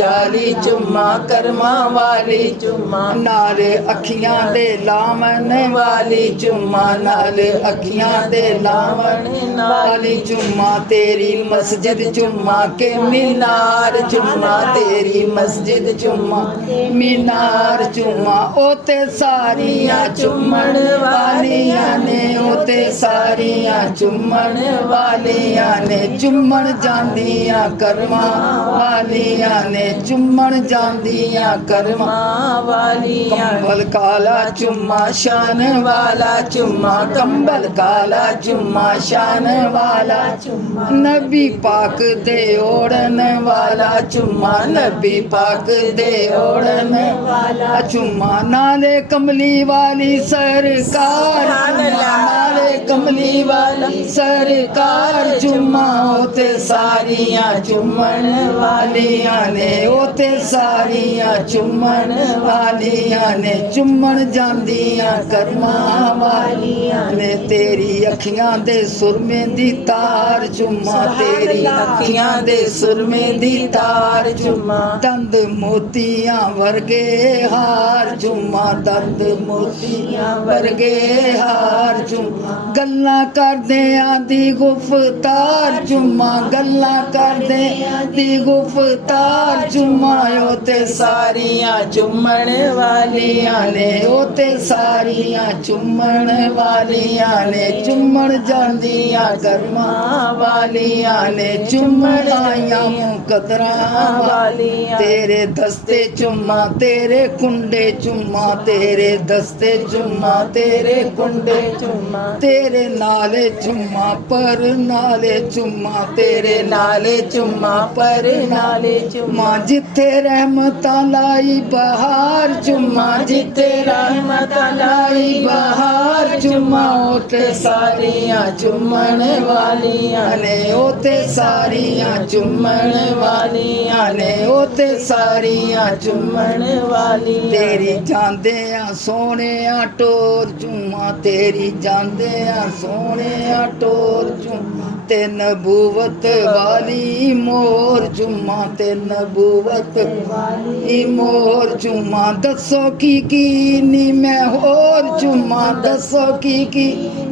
ਜਾਲੀ ਚੁੰਮਾ ਕਰਮਾਂ ਵਾਲੀ ਚੁੰਮਾ ਨਾਲ ਅੱਖੀਆਂ ਦੇ ਲਾਵਣ ਵਾਲੀ ਚੁੰਮਾ ਨਾਲ ਅੱਖੀਆਂ ਦੇ ਲਾਵਣ ਵਾਲੀ ਚੁੰਮਾ ਤੇਰੀ ਮਸਜਿਦ ਚੁੰਮਾ ਕੇ ਮੀਨਾਰ ਚੁੰਮਾ ਤੇਰੀ ਮਸਜਿਦ ਚੁੰਮਾ ਮੀਨਾਰ ਚੁੰਮਾ ਉਹ ਤੇ ਸਾਰੀਆਂ ਚੁੰਮਣ ਵਾਲੀਆਂ ਨੇ ਉਹ ਤੇ ਸਾਰੀਆਂ ਚੁੰਮਣ ਵਾਲੀਆਂ ਨੇ ਚੁੰਮਣ ਜਾਂਦੀਆਂ ਕਰਮਾਂ ਵਾਲੀਆਂ ਨੇ ਚੁੰਮਣ ਜਾਂਦੀਆਂ ਕਰਮਾਂ ਵਾਲੀਆਂ ਕੰਬਲ ਕਾਲਾ ਚੁੰਮਾ ਸ਼ਾਨ ਵਾਲਾ ਚੁੰਮਾ ਕੰਬਲ ਕਾਲਾ ਚੁੰਮਾ ਸ਼ਾਨ ਵਾਲਾ ਚੁੰਮਾ ਨਬੀ ਪਾਕ ਦੇ ਓੜਨ ਵਾਲਾ ਚੁੰਮਾ ਨਬੀ ਪਾਕ ਦੇ ਓੜਨ ਵਾਲਾ ਚੁੰਮਾ ਨਾਲੇ ਕਮਲੀ ਵਾਲੀ ਸਰਕਾਰ ਨਾਲੇ ਕਮਲੀ ਵਾਲੀ ਸਰਕਾਰ ਚੁੰਮਾ ਉਹ ਤੇ ਸਾਰੀਆਂ ਚੁੰਮਣ ਵਾਲੀਆਂ ਨੇ ਉਹ ਤੇ ਸਾਰੀਆਂ ਚੁੰਮਣ ਵਾਲੀਆਂ ਨੇ ਚੁੰਮਣ ਜਾਂਦੀਆਂ ਕਰਮਾਂ ਵਾਲੀਆਂ ਨੇ ਤੇਰੀ ਅੱਖੀਆਂ ਦੇ ਸੁਰਮੇ ਦੀ ਤਾਰ ਚੁੰਮਾ ਤੇਰੀ ਅੱਖੀਆਂ ਦੇ ਸੁਰਮੇ ਦੀ ਤਾਰ ਚੁੰਮਾ ਦੰਦ ਮੋਤੀਆਂ ਵਰਗੇ ਹਾਰ ਚੁੰਮਾ ਦੰਦ ਮੋਤੀਆਂ ਵਰਗੇ ਹਾਰ ਚੁੰਮਾ ਗੱਲਾਂ ਕਰਦਿਆਂ ਦੀ ਗੁਫ਼ਤਾਰ ਚੁੰਮਾ ਗੱਲਾਂ ਕਰਦਿਆਂ ਦੀ ਗੁਫ਼ਤਾਰ ਚੁੰਮਾ ਉਹ ਤੇ ਸਾਰੀਆਂ ਚੁੰਮਣ ਵਾਲੀਆਂ ਨੇ ਉਹ ਤੇ ਸਾਰੀਆਂ ਚੁੰਮਣ ਵਾਲੀਆਂ ਨੇ ਚੁੰਮਣ ਜਾਂਦੀਆਂ ਕਰਮਾਂ ਵਾਲੀਆਂ ਨੇ ਚੁੰਮਣ ਆਈਆਂ ਮੁਕੱਦਰਾਂ ਵਾਲੀਆਂ ਤੇਰੇ ਦਸਤੇ ਚੁੰਮਾ ਤੇਰੇ ਕੁੰਡੇ ਚੁੰਮਾ ਤੇਰੇ ਦਸਤੇ ਚੁੰਮਾ ਤੇਰੇ ਕੁੰਡੇ ਚੁੰਮਾ ਤੇਰੇ ਨਾਲੇ ਚੁੰਮਾ ਪਰ ਨਾਲੇ ਚੁੰਮਾ ਤੇਰੇ ਨਾਲੇ ਚੁੰਮਾ ਪਰ ਨਾਲੇ ਚੁੰਮਾ ਜਿੱਥੇ ਰਹਿਮਤਾਂ ਲਾਈ ਬਹਾਰ ਚੁੰਮਾ ਜਿੱਥੇ ਰਹਿਮਤਾਂ ਲਾਈ ਬਹਾਰ ਚੁੰਮਾ ਉਹ ਤੇ ਸਾਰੀਆਂ ਚੁੰਮਣ ਵਾਲੀਆਂ ਨੇ ਉਹ ਤੇ ਸਾਰੀਆਂ ਚੁੰਮਣ ਵਾਲੀਆਂ ਨੇ ਉਹ ਤੇ ਸਾਰੀਆਂ ਚੁੰਮਣ ਵਾਲੀ ਤੇਰੀ ਜਾਂਦਿਆਂ ਸੋਹਣਿਆ ਟੋਰ ਚੁੰਮਾ ਤੇਰੀ ਜਾਂਦਿਆਂ ਸੋਹਣਿਆ ਟੋਰ ਚੁੰਮਾ ਤੇ ਨਬੂਵਤ ਵਾਲੀ ਮੋਰ ਚੁੰਮਾ ਤੇ ਨਬੂਵਤ ਵਾਲੀ ਮੋਰ ਚੁੰਮਾ ਦੱਸੋ ਕੀ ਨੀ ਮੈਂ ਹੋਰ ਚੁੰਮਾ ਦੱਸੋ ਕੀ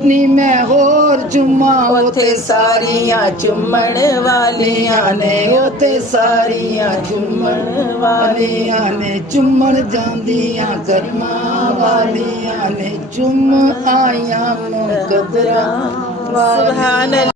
ਨੀ ਮੈਂ ਹੋਰ ਚੁੰਮਾ ਉਹ ਤੇ ਸਾਰੀਆਂ ਚੁੰਮਣ ਵਾਲੀਆਂ ਨੇ ਉਹ ਤੇ ਸਾਰੀਆਂ ਚੁੰਮਣ ਵਾਲੀਆਂ ਨੇ ਚੁੰਮਣ ਜਾਂਦੀਆਂ ਕਰਮਾਂ ਵਾਲੀਆਂ ਨੇ ਚੁੰਮ ਆਈਆਂ ਮੁਕੱਦਰਾਂ ਵਾਲੀਆਂ।